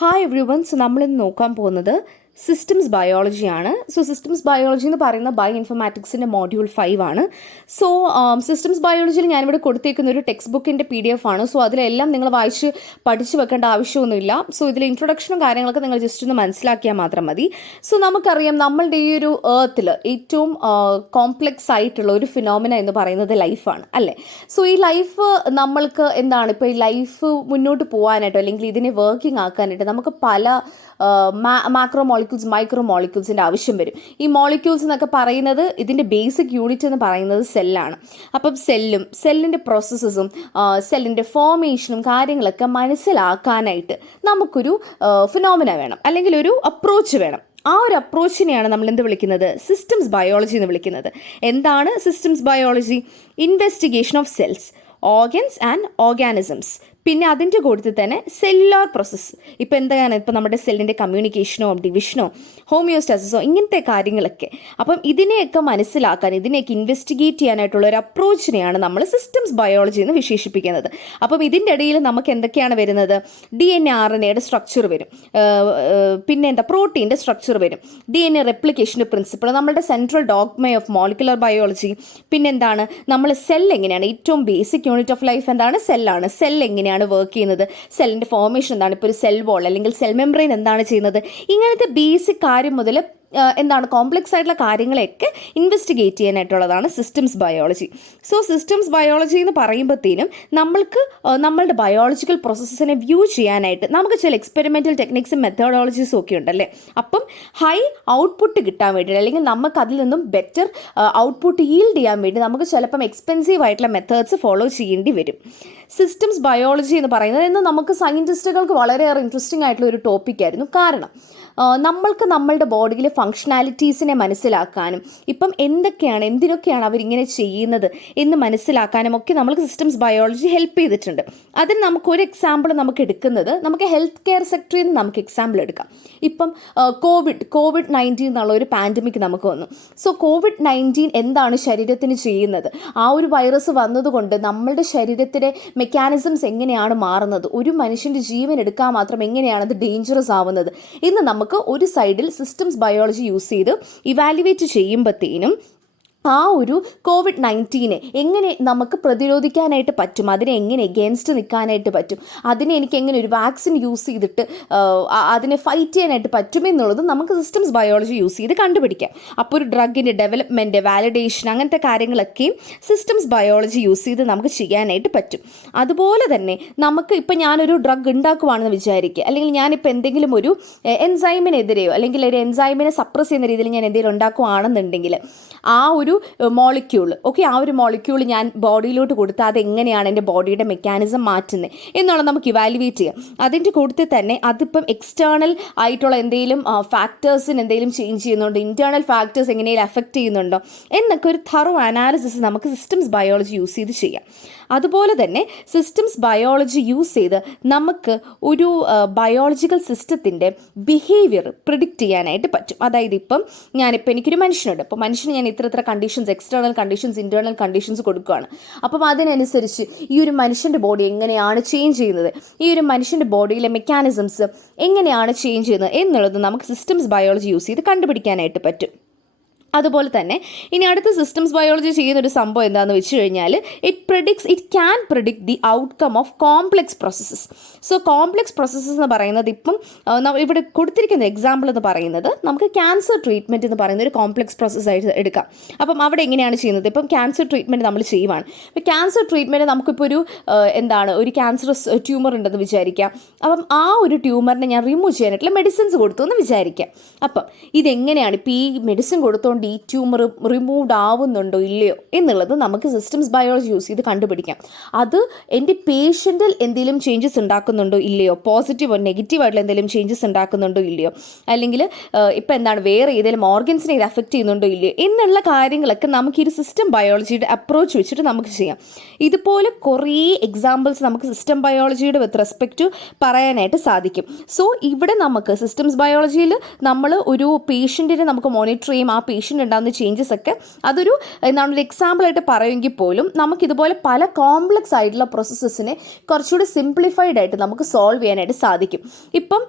Hi every one. So നമ്മളിന്ന് നോക്കാൻ പോകുന്നത് സിസ്റ്റംസ് ബയോളജിയാണ്. സോ സിസ്റ്റംസ് ബയോളജി എന്ന് പറയുന്ന ബയോ ഇൻഫർമാറ്റിക്സിൻ്റെ മോഡ്യൂൾ 5 ആണ്. സോ സിസ്റ്റംസ് ബയോളജിയിൽ ഞാനിവിടെ കൊടുത്തേക്കുന്ന ഒരു ടെക്സ്റ്റ് ബുക്കിൻ്റെ PDF ആണ്. സോ അതിലെല്ലാം നിങ്ങൾ വായിച്ച് പഠിച്ച് വെക്കേണ്ട ആവശ്യമൊന്നുമില്ല. സോ ഇതിലെ ഇൻട്രൊഡക്ഷനും കാര്യങ്ങളൊക്കെ നിങ്ങൾ ജസ്റ്റ് ഒന്ന് മനസ്സിലാക്കിയാൽ മാത്രം മതി. സോ നമുക്കറിയാം നമ്മളുടെ ഈ ഒരു എർത്തിൽ ഏറ്റവും കോംപ്ലെക്സ് ആയിട്ടുള്ള ഒരു ഫിനോമിന എന്ന് പറയുന്നത് ലൈഫാണ് അല്ലേ. സോ ഈ ലൈഫ് നമ്മൾക്ക് എന്താണ്, ഇപ്പോൾ ഈ ലൈഫ് മുന്നോട്ട് പോകാനായിട്ടോ അല്ലെങ്കിൽ ഇതിനെ വർക്കിംഗ് ആക്കാനായിട്ട് നമുക്ക് പല മാക്രോ മോളിക്യൂൾസ്, മൈക്രോ മോളിക്യൂൾസിൻ്റെ ആവശ്യം വരും. ഈ മോളിക്യൂൾസ് എന്നൊക്കെ പറയുന്നത് ഇതിൻ്റെ ബേസിക് യൂണിറ്റ് എന്ന് പറയുന്നത് സെല്ലാണ്. അപ്പം സെല്ലിൻ്റെ പ്രോസസ്സസും സെല്ലിൻ്റെ ഫോർമേഷനും കാര്യങ്ങളൊക്കെ മനസ്സിലാക്കാനായിട്ട് നമുക്കൊരു ഫിനോമിന വേണം, അല്ലെങ്കിൽ ഒരു അപ്രോച്ച് വേണം. ആ ഒരു അപ്രോച്ചിനെയാണ് നമ്മൾ എന്ത് വിളിക്കുന്നത്? സിസ്റ്റംസ് ബയോളജി എന്ന് വിളിക്കുന്നത്. എന്താണ് systems biology? Investigation of cells, organs and organisms, പിന്നെ അതിൻ്റെ കൂട്ടത്തിൽ തന്നെ സെല്ലുലാർ പ്രോസസ്സ്. ഇപ്പോൾ എന്താണ്, ഇപ്പോൾ നമ്മുടെ സെല്ലിൻ്റെ കമ്മ്യൂണിക്കേഷനോ ഡിവിഷനോ ഹോമിയോസ്റ്റാസിസോ ഇങ്ങനത്തെ കാര്യങ്ങളൊക്കെ. അപ്പം ഇതിനെയൊക്കെ മനസ്സിലാക്കാൻ, ഇതിനെയൊക്കെ ഇൻവെസ്റ്റിഗേറ്റ് ചെയ്യാനായിട്ടുള്ള ഒരു അപ്രോച്ചിനെയാണ് നമ്മൾ സിസ്റ്റംസ് ബയോളജി എന്ന് വിശേഷിപ്പിക്കുന്നത്. അപ്പം ഇതിൻ്റെ ഇടയിൽ നമുക്ക് എന്തൊക്കെയാണ് വരുന്നത്? DNA RNAയുടെ സ്ട്രക്ചർ വരും, പിന്നെ പ്രോട്ടീൻ്റെ സ്ട്രക്ചർ വരും, DNA റെപ്ലിക്കേഷൻ്റെ പ്രിൻസിപ്പിൾ, നമ്മുടെ central dogma of molecular biology. പിന്നെന്താണ്, നമ്മൾ സെൽ എങ്ങനെയാണ്, ഏറ്റവും ബേസിക് യൂണിറ്റ് ഓഫ് ലൈഫ് എന്താണ്? സെല്ലാണ്. സെൽ എങ്ങനെയാണ് വർക്ക് ചെയ്യുന്നത്, സെല്ലിൻ്റെ ഫോർമേഷൻ എന്താണ്, ഇപ്പോൾ ഒരു സെൽ വോൾ അല്ലെങ്കിൽ സെൽ മെംബ്രെയിൻ എന്താണ് ചെയ്യുന്നത്, ഇങ്ങനത്തെ ബേസിക് കാര്യം മുതൽ എന്താണ് കോംപ്ലെക്സ് ആയിട്ടുള്ള കാര്യങ്ങളെയൊക്കെ ഇൻവെസ്റ്റിഗേറ്റ് ചെയ്യാനായിട്ടുള്ളതാണ് systems biology. So systems biology എന്ന് പറയുമ്പോഴത്തേനും നമ്മളുടെ ബയോളജിക്കൽ പ്രോസസ്സിനെ വ്യൂ ചെയ്യാനായിട്ട് നമുക്ക് ചില എക്സ്പെരിമെൻ്റൽ ടെക്നിക്സും മെത്തഡോളജീസും ഒക്കെ ഉണ്ടല്ലേ. അപ്പം ഹൈ ഔട്ട്പുട്ട് കിട്ടാൻ വേണ്ടിയിട്ട്, അല്ലെങ്കിൽ നമുക്ക് അതിൽ നിന്നും ബെറ്റർ ഔട്ട്പുട്ട് ഈൽഡ് ചെയ്യാൻ വേണ്ടി നമുക്ക് ചിലപ്പം എക്സ്പെൻസീവ് ആയിട്ടുള്ള മെത്തേഡ്സ് ഫോളോ ചെയ്യേണ്ടി വരും. സിസ്റ്റംസ് ബയോളജി എന്ന് പറയുന്നത് ഇന്ന് നമുക്ക് സയൻറ്റിസ്റ്റുകൾക്ക് വളരെയേറെ ഇൻട്രസ്റ്റിംഗ് ആയിട്ടുള്ള ഒരു ടോപ്പിക്കായിരുന്നു. കാരണം നമ്മൾക്ക് നമ്മളുടെ ബോഡിയിലെ ഫങ്ഷനാലിറ്റീസിനെ മനസ്സിലാക്കാനും ഇപ്പം എന്തിനൊക്കെയാണ് അവരിങ്ങനെ ചെയ്യുന്നത് എന്ന് മനസ്സിലാക്കാനും ഒക്കെ നമ്മൾക്ക് സിസ്റ്റംസ് ബയോളജി ഹെൽപ്പ് ചെയ്തിട്ടുണ്ട്. അതിന് നമുക്കൊരു എക്സാമ്പിൾ നമുക്ക് എടുക്കുന്നത്, നമുക്ക് ഹെൽത്ത് കെയർ സെക്ടറിൽ നിന്ന് നമുക്ക് എക്സാമ്പിൾ എടുക്കാം. ഇപ്പം കോവിഡ്-19 എന്നുള്ള ഒരു പാൻഡമിക് നമുക്ക് വന്നു. സോ കോവിഡ്-19 എന്താണ് ശരീരത്തിന് ചെയ്യുന്നത്? ആ ഒരു വൈറസ് വന്നതുകൊണ്ട് നമ്മളുടെ ശരീരത്തിലെ മെക്കാനിസംസ് എങ്ങനെയാണ് മാറുന്നത്, ഒരു മനുഷ്യൻ്റെ ജീവൻ എടുക്കാൻ മാത്രം എങ്ങനെയാണ് അത് ഡേഞ്ചറസ് ആവുന്നത് എന്ന് നമുക്ക് ഒരു സൈഡിൽ സിസ്റ്റംസ് ബയോളജി യൂസ് ചെയ്ത് ഇവാലുവേറ്റ് ചെയ്യുമ്പോഴത്തേനും ആ ഒരു കോവിഡ്-19 എങ്ങനെ നമുക്ക് പ്രതിരോധിക്കാനായിട്ട് പറ്റും, അതിനെ എങ്ങനെ എഗെയിൻസ്റ്റ് നിൽക്കാനായിട്ട് പറ്റും, അതിനെ എനിക്ക് എങ്ങനെ ഒരു വാക്സിൻ യൂസ് ചെയ്തിട്ട് അതിനെ ഫൈറ്റ് ചെയ്യാനായിട്ട് പറ്റുമെന്നുള്ളത് നമുക്ക് സിസ്റ്റംസ് ബയോളജി യൂസ് ചെയ്ത് കണ്ടുപിടിക്കാം. അപ്പോൾ ഒരു ഡ്രഗിൻ്റെ ഡെവലപ്മെൻറ്റ്, വാലിഡേഷൻ, അങ്ങനത്തെ കാര്യങ്ങളൊക്കെയും സിസ്റ്റംസ് ബയോളജി യൂസ് ചെയ്ത് നമുക്ക് ചെയ്യാനായിട്ട് പറ്റും. അതുപോലെ തന്നെ നമുക്ക് ഇപ്പം ഞാനൊരു ഡ്രഗ് ഉണ്ടാക്കുവാണെന്ന് വിചാരിക്കുക, അല്ലെങ്കിൽ ഞാനിപ്പോൾ എന്തെങ്കിലും ഒരു എൻസൈമിനെതിരെയോ അല്ലെങ്കിൽ ഒരു എൻസൈമിനെ സപ്രസ് ചെയ്യുന്ന രീതിയിൽ ഞാൻ എന്തെങ്കിലും ഉണ്ടാക്കുവാണെന്നുണ്ടെങ്കിൽ ആ ഒരു മോളിക്യൂൾ ഞാൻ ബോഡിയിലോട്ട് കൊടുത്താൽ അതെങ്ങനെയാണ് എൻ്റെ ബോഡിയുടെ മെക്കാനിസം മാറ്റുന്നത് എന്നുള്ളത് നമുക്ക് ഇവാലുവേറ്റ് ചെയ്യാം. അതിൻ്റെ കൂട്ടത്തിൽ തന്നെ അതിപ്പം എക്സ്റ്റേണൽ ആയിട്ടുള്ള എന്തെങ്കിലും ഫാക്ടേഴ്സിന് എന്തെങ്കിലും ചേഞ്ച് ചെയ്യുന്നുണ്ടോ, ഇൻറ്റേർണൽ ഫാക്ടേഴ്സ് എങ്ങനെയും എഫക്റ്റ് ചെയ്യുന്നുണ്ടോ എന്നൊക്കെ ഒരു തറോ അനാലിസിസ് നമുക്ക് സിസ്റ്റംസ് ബയോളജി യൂസ് ചെയ്ത് ചെയ്യാം. അതുപോലെ തന്നെ സിസ്റ്റംസ് ബയോളജി യൂസ് ചെയ്ത് നമുക്ക് ഒരു ബയോളജിക്കൽ സിസ്റ്റത്തിൻ്റെ ബിഹേവിയർ പ്രിഡിക്റ്റ് ചെയ്യാനായിട്ട് പറ്റും. അതായത് ഇപ്പം എനിക്കൊരു മനുഷ്യനുണ്ട്, അപ്പോൾ മനുഷ്യന് ഞാൻ ഇത്ര conditions, external conditions, internal conditions കൊടുക്കുകയാണ്. അപ്പം അതിനനുസരിച്ച് ഈ ഒരു മനുഷ്യൻ്റെ ബോഡി എങ്ങനെയാണ് ചേഞ്ച് ചെയ്യുന്നത്, ഈ ഒരു മനുഷ്യൻ്റെ ബോഡിയിലെ മെക്കാനിസംസ് എങ്ങനെയാണ് ചേഞ്ച് ചെയ്യുന്നത് എന്നുള്ളത് നമുക്ക് സിസ്റ്റംസ് ബയോളജി യൂസ് ചെയ്ത് കണ്ടുപിടിക്കാനായിട്ട് പറ്റും. അതുപോലെ തന്നെ ഇനി അടുത്ത സിസ്റ്റംസ് ബയോളജി ചെയ്യുന്നൊരു സംഭവം എന്താണെന്ന് വെച്ച് കഴിഞ്ഞാൽ it can predict the outcome of complex processes. So complex processes എന്ന് പറയുന്നത് ഇപ്പം ഇവിടെ കൊടുത്തിരിക്കുന്ന എക്സാമ്പിൾ എന്ന് പറയുന്നത് നമുക്ക് ക്യാൻസർ ട്രീറ്റ്മെൻറ്റ് എന്ന് പറയുന്ന ഒരു കോംപ്ലെക്സ് പ്രോസസ്സായിട്ട് എടുക്കാം. അപ്പം അവിടെ എങ്ങനെയാണ് ചെയ്യുന്നത്? ഇപ്പം ക്യാൻസർ ട്രീറ്റ്മെൻറ്റ് നമ്മൾ ചെയ്യുവാണ്. ഇപ്പോൾ ക്യാൻസർ ട്രീറ്റ്മെൻറ്റ് നമുക്കിപ്പോൾ ഒരു ക്യാൻസറസ് ട്യൂമർ ഉണ്ടെന്ന് വിചാരിക്കാം. അപ്പം ആ ഒരു ട്യൂമറിനെ ഞാൻ റിമൂവ് ചെയ്യാനായിട്ടുള്ള മെഡിസിൻസ് കൊടുത്തു എന്ന് വിചാരിക്കാം. അപ്പം ഇതെങ്ങനെയാണ് ഇപ്പോൾ ഈ മെഡിസിൻ കൊടുത്തുകൊണ്ട് ഈ ട്യൂമർ റിമൂവ്ഡ് ആവുന്നുണ്ടോ ഇല്ലയോ എന്നുള്ളത് നമുക്ക് സിസ്റ്റംസ് ബയോളജി യൂസ് ചെയ്ത് കണ്ടുപിടിക്കാം. അത് എൻ്റെ പേഷ്യൻറ്റിൽ എന്തെങ്കിലും ചേഞ്ചസ് ഉണ്ടാക്കുന്നുണ്ടോ ഇല്ലയോ, പോസിറ്റീവോ നെഗറ്റീവായിട്ടുള്ള എന്തെങ്കിലും ചേഞ്ചസ് ഉണ്ടാക്കുന്നുണ്ടോ ഇല്ലയോ, അല്ലെങ്കിൽ ഇപ്പോൾ വേറെ ഏതെങ്കിലും ഓർഗൻസിനെ ഇത് അഫക്റ്റ് ചെയ്യുന്നുണ്ടോ ഇല്ലയോ എന്നുള്ള കാര്യങ്ങളൊക്കെ നമുക്ക് ഈ ഒരു സിസ്റ്റം ബയോളജിയുടെ അപ്രോച്ച് വെച്ചിട്ട് നമുക്ക് ചെയ്യാം. ഇതുപോലെ കുറേ എക്സാമ്പിൾസ് നമുക്ക് സിസ്റ്റം ബയോളജിയുടെ വിത്ത് റെസ്പെക്റ്റ് പറയാനായിട്ട് സാധിക്കും. സോ ഇവിടെ നമുക്ക് സിസ്റ്റംസ് ബയോളജിയിൽ നമ്മൾ ഒരു പേഷ്യൻറ്റിനെ നമുക്ക് മോണിറ്റർ ചെയ്യും, ആ പേഷ്യൻ്റ് മെഷീൻ ഉണ്ടാകുന്ന ചേഞ്ചസ് ഒക്കെ അതൊരു എന്താണ് ഒരു എക്സാമ്പിളായിട്ട് പറയുമെങ്കിൽ പോലും നമുക്കിതുപോലെ പല കോംപ്ലക്സ് ആയിട്ടുള്ള പ്രോസസ്സസിനെ കുറച്ചുകൂടി സിംപ്ലിഫൈഡ് ആയിട്ട് നമുക്ക് സോൾവ് ചെയ്യാനായിട്ട് സാധിക്കും. ഇപ്പം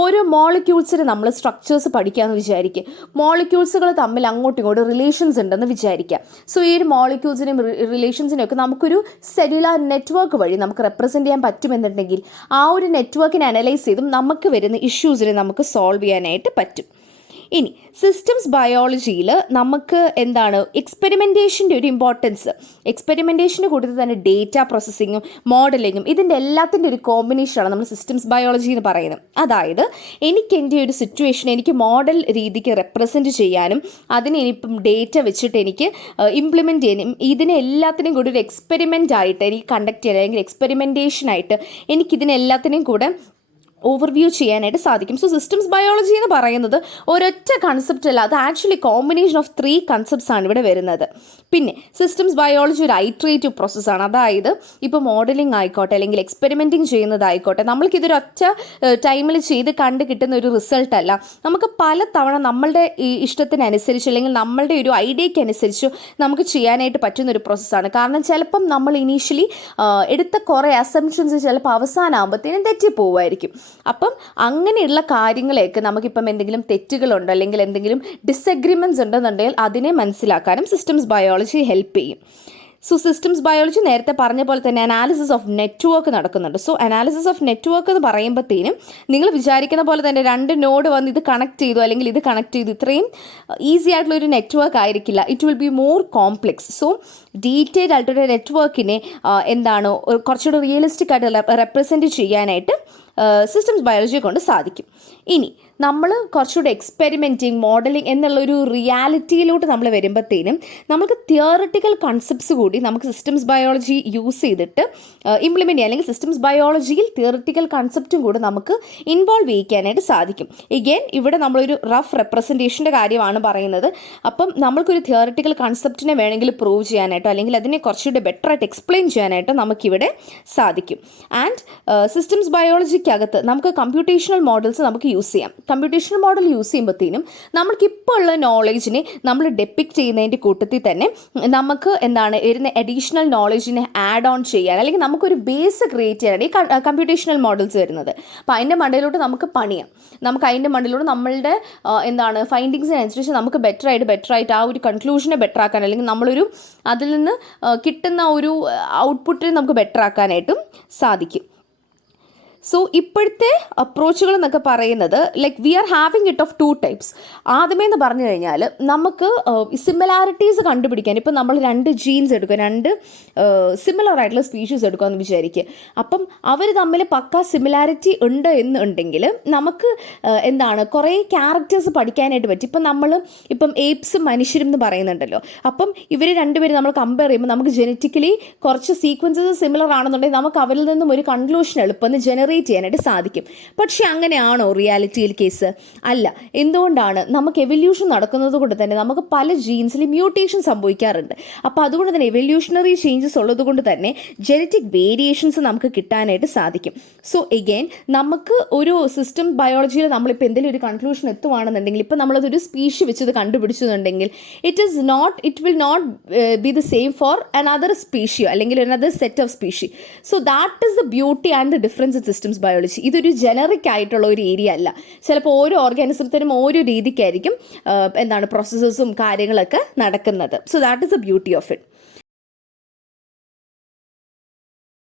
ഓരോ മോളിക്യൂൾസിന് നമ്മൾ സ്ട്രക്ചേഴ്സ് പഠിക്കാമെന്ന് വിചാരിക്കുക. മോളിക്യൂൾസുകൾ തമ്മിൽ അങ്ങോട്ടും ഇങ്ങോട്ടും റിലേഷൻസ് ഉണ്ടെന്ന് വിചാരിക്കുക. സോ ഈ ഒരു മോളിക്യൂൾസിനെയും റിലേഷൻസിനെയും ഒക്കെ നമുക്കൊരു സെല്ലുലാർ നെറ്റ്വർക്ക് വഴി നമുക്ക് റെപ്രസെൻറ്റ് ചെയ്യാൻ പറ്റുമെന്നുണ്ടെങ്കിൽ ആ ഒരു നെറ്റ്വർക്കിനെ അനലൈസ് ചെയ്തും നമുക്ക് വരുന്ന ഇഷ്യൂസിനെ നമുക്ക് സോൾവ് ചെയ്യാനായിട്ട് പറ്റും. ഇനി സിസ്റ്റംസ് ബയോളജിയിൽ നമുക്ക് എന്താണ് എക്സ്പെരിമെൻറ്റേഷൻ്റെ ഒരു ഇമ്പോർട്ടൻസ്, എക്സ്പെരിമെൻറ്റേഷന് കൂട്ടത്തിൽ തന്നെ ഡേറ്റ പ്രോസസ്സിങ്ങും മോഡലിങ്ങും ഇതിൻ്റെ എല്ലാത്തിൻ്റെ ഒരു കോമ്പിനേഷനാണ് നമ്മൾ സിസ്റ്റംസ് ബയോളജി എന്ന് പറയുന്നത്. അതായത് എനിക്ക് എൻ്റെ ഒരു സിറ്റുവേഷൻ എനിക്ക് മോഡൽ രീതിക്ക് റെപ്രസെൻറ്റ് ചെയ്യാനും അതിനെ ഇനിയിപ്പം ഡേറ്റ വെച്ചിട്ട് എനിക്ക് ഇംപ്ലിമെൻറ്റ് ചെയ്യാനും ഇതിനെ എല്ലാത്തിനെയും കൂടി ഒരു എക്സ്പെരിമെൻ്റ് ആയിട്ട് എനിക്ക് കണ്ടക്ട് ചെയ്യാൻ അല്ലെങ്കിൽ എക്സ്പെരിമെൻറ്റേഷനായിട്ട് എനിക്കിതിനെല്ലാത്തിനെയും കൂടെ ഓവർവ്യൂ ചെയ്യാനായിട്ട് സാധിക്കും. സോ സിസ്റ്റംസ് ബയോളജി എന്ന് പറയുന്നത് ഒരൊറ്റ കൺസെപ്റ്റ് അല്ല, അത് ആക്ച്വലി കോമ്പിനേഷൻ ഓഫ് 3 കൺസെപ്റ്റ്സ് ആണ് ഇവിടെ വരുന്നത്. പിന്നെ സിസ്റ്റംസ് ബയോളജി ഒരു ഐട്രേറ്റീവ് പ്രോസസ്സാണ്. അതായത് ഇപ്പോൾ മോഡലിംഗ് ആയിക്കോട്ടെ അല്ലെങ്കിൽ എക്സ്പെരിമെൻറ്റിങ് ചെയ്യുന്നതായിക്കോട്ടെ, നമ്മൾക്കിതൊരൊറ്റ ടൈമിൽ ചെയ്ത് കണ്ട് കിട്ടുന്ന ഒരു റിസൾട്ട് അല്ല. നമുക്ക് പല തവണ നമ്മളുടെ ഇഷ്ടത്തിനനുസരിച്ച് അല്ലെങ്കിൽ നമ്മളുടെ ഒരു ഐഡിയയ്ക്ക് അനുസരിച്ച് നമുക്ക് ചെയ്യാനായിട്ട് പറ്റുന്ന ഒരു പ്രോസസ്സാണ്. കാരണം ചിലപ്പം നമ്മൾ ഇനീഷ്യലി എടുത്ത കുറേ അസംഷൻസ് ചിലപ്പോൾ അവസാനമാകുമ്പോഴത്തേനും തെറ്റിപ്പോവുമായിരിക്കും. അപ്പം അങ്ങനെയുള്ള കാര്യങ്ങളെയൊക്കെ നമുക്കിപ്പം എന്തെങ്കിലും തെറ്റുകളുണ്ടോ അല്ലെങ്കിൽ എന്തെങ്കിലും ഡിസഗ്രിമെൻറ്റ്സ് ഉണ്ടെന്നുണ്ടെങ്കിൽ അതിനെ മനസ്സിലാക്കാനും സിസ്റ്റംസ് ബയോളജി ഹെൽപ്പ് ചെയ്യും. സോ സിസ്റ്റംസ് ബയോളജി നേരത്തെ പറഞ്ഞ പോലെ തന്നെ അനാലിസിസ് ഓഫ് നെറ്റ്വർക്ക് നടക്കുന്നുണ്ട്. സോ അനാലിസിസ് ഓഫ് നെറ്റ്വർക്ക് എന്ന് പറയുമ്പോഴത്തേനും നിങ്ങൾ വിചാരിക്കുന്ന പോലെ തന്നെ 2 നോഡ് വന്ന് ഇത് കണക്ട് ചെയ്തു അല്ലെങ്കിൽ ഇത് കണക്ട് ചെയ്തു ഇത്രയും ഈസി ആയിട്ടുള്ളൊരു നെറ്റ്വർക്ക് ആയിരിക്കില്ല. It will be more complex. So detailed ആയിട്ടൊരു നെറ്റ്വർക്കിനെ എന്താണ് കുറച്ചുകൂടി റിയലിസ്റ്റിക് ആയിട്ട് റെപ്രസെൻറ്റ് ചെയ്യാനായിട്ട് സിസ്റ്റംസ് ബയോളജിയെ കൊണ്ട് സാധിക്കും. ഇനി നമ്മൾ കുറച്ചുകൂടെ എക്സ്പെരിമെൻറ്റിങ് മോഡലിംഗ് എന്നുള്ളൊരു റിയാലിറ്റിയിലോട്ട് നമ്മൾ വരുമ്പോഴത്തേനും നമുക്ക് തിയറിറ്റിക്കൽ കൺസെപ്റ്റ്സ് കൂടി നമുക്ക് സിസ്റ്റംസ് ബയോളജി യൂസ് ചെയ്തിട്ട് ഇംപ്ലിമെൻറ്റ് ചെയ്യാം. അല്ലെങ്കിൽ സിസ്റ്റംസ് ബയോളജിയിൽ തിയറിറ്റിക്കൽ കൺസെപ്റ്റും കൂടെ നമുക്ക് ഇൻവോൾവ് ചെയ്യിക്കാനായിട്ട് സാധിക്കും. എഗെയിൻ ഇവിടെ നമ്മളൊരു റഫ് റെപ്രസെൻറ്റേഷൻ്റെ കാര്യമാണ് പറയുന്നത്. അപ്പം നമ്മൾക്കൊരു തിയറിറ്റിക്കൽ കൺസെപ്റ്റിനെ വേണമെങ്കിൽ പ്രൂവ് ചെയ്യാനായിട്ടോ അല്ലെങ്കിൽ അതിനെ കുറച്ചുകൂടെ ബെറ്ററായിട്ട് എക്സ്പ്ലെയിൻ ചെയ്യാനായിട്ടോ നമുക്കിവിടെ സാധിക്കും. ആൻഡ് സിസ്റ്റംസ് ബയോളജിക്കകത്ത് നമുക്ക് കമ്പ്യൂട്ടേഷണൽ മോഡൽസ് നമുക്ക് യൂസ് ചെയ്യാം. കമ്പ്യൂട്ടേഷണൽ മോഡൽ യൂസ് ചെയ്യുമ്പോഴത്തേനും നമുക്കിപ്പോൾ ഉള്ള നോളേജിനെ നമ്മൾ ഡെപ്പിക്റ്റ് ചെയ്യുന്നതിൻ്റെ കൂട്ടത്തിൽ തന്നെ നമുക്ക് എന്താണ് വരുന്ന അഡീഷണൽ നോളേജിനെ ആഡ് ഓൺ ചെയ്യാൻ അല്ലെങ്കിൽ നമുക്കൊരു ബേസ് ക്രിയേറ്റ് ചെയ്യാനാണ് ഈ കമ്പ്യൂട്ടേഷണൽ മോഡൽസ് വരുന്നത്. അപ്പോൾ അതിൻ്റെ മണ്ടയിലോട്ട് നമുക്ക് പണിയാം. നമുക്ക് അതിൻ്റെ മണ്ടയിലോട്ട് നമ്മളുടെ എന്താണ് ഫൈൻഡിങ്സിനനുസരിച്ച് നമുക്ക് ബെറ്ററായിട്ട് ആ ഒരു കൺക്ലൂഷനെ ബെറ്ററാക്കാൻ അല്ലെങ്കിൽ നമ്മളൊരു അതിൽ നിന്ന് കിട്ടുന്ന ഒരു ഔട്ട്പുട്ടിനെ നമുക്ക് ബെറ്ററാക്കാനായിട്ടും സാധിക്കും. സോ ഇപ്പോഴത്തെ അപ്രോച്ചുകൾ എന്നൊക്കെ പറയുന്നത് like we are having it off 2 types. ആദ്യമേ എന്ന് പറഞ്ഞു കഴിഞ്ഞാൽ നമുക്ക് സിമിലാരിറ്റീസ് കണ്ടുപിടിക്കാൻ ഇപ്പോൾ നമ്മൾ 2 ജീൻസ് എടുക്കുക, 2 സിമിലർ ആയിട്ടുള്ള സ്പീഷീസ് എടുക്കുക എന്ന് വിചാരിക്കുക. അപ്പം അവർ തമ്മിൽ പക്ക സിമിലാരിറ്റി ഉണ്ട് എന്നുണ്ടെങ്കിൽ നമുക്ക് എന്താണ് കുറേ ക്യാരക്ടേഴ്സ് പഠിക്കാനായിട്ട് പറ്റും. ഇപ്പം ഏപ്സും മനുഷ്യരും എന്ന് പറയുന്നുണ്ടല്ലോ. അപ്പം ഇവർ രണ്ടുപേരും നമ്മൾ കമ്പയർ ചെയ്യുമ്പോൾ നമുക്ക് ജനറ്റിക്കലി കുറച്ച് സീക്വൻസസ് സിമിലർ ആണെന്നുണ്ടെങ്കിൽ നമുക്ക് അവരിൽ നിന്നും ഒരു കൺക്ലൂഷൻ എളുപ്പം ജനറേറ്റ് ചെയ്യാനായിട്ട് സാധിക്കും. പക്ഷേ അങ്ങനെയാണോ റിയാലിറ്റിയിൽ കേസ്? അല്ല. എന്തുകൊണ്ടാണ്? നമുക്ക് എവല്യൂഷൻ നടക്കുന്നത് കൊണ്ട് തന്നെ നമുക്ക് പല ജീൻസിൽ മ്യൂട്ടേഷൻ സംഭവിക്കാറുണ്ട്. അപ്പോൾ അതുകൊണ്ട് തന്നെ എവല്യൂഷണറി ചേഞ്ചസ് ഉള്ളത് കൊണ്ട് തന്നെ ജനറ്റിക് വേരിയേഷൻസ് നമുക്ക് കിട്ടാനായിട്ട് സാധിക്കും. സോ എഗെയിൻ നമുക്ക് ഒരു സിസ്റ്റം ബയോളജിയിൽ നമ്മളിപ്പോൾ എന്തെങ്കിലും ഒരു കൺക്ലൂഷൻ എത്തുവാണെന്നുണ്ടെങ്കിൽ ഇപ്പോൾ നമ്മളതൊരു സ്പീഷി വെച്ചത് കണ്ടുപിടിച്ചെന്നുണ്ടെങ്കിൽ it will not be the same for another സ്പീഷിയോ അല്ലെങ്കിൽ another set of species. So that is the beauty and the difference in systems biology. ഇതൊരു ജനറിക് ആയിട്ടുള്ള ഒരു ഏരിയ അല്ല. ചിലപ്പോൾ ഓരോ ഓർഗാനിസത്തിനും ഓരോ രീതിക്കായിരിക്കും പ്രോസസ്സസും കാര്യങ്ങളൊക്കെ നടക്കുന്നത്. So that is the beauty of it.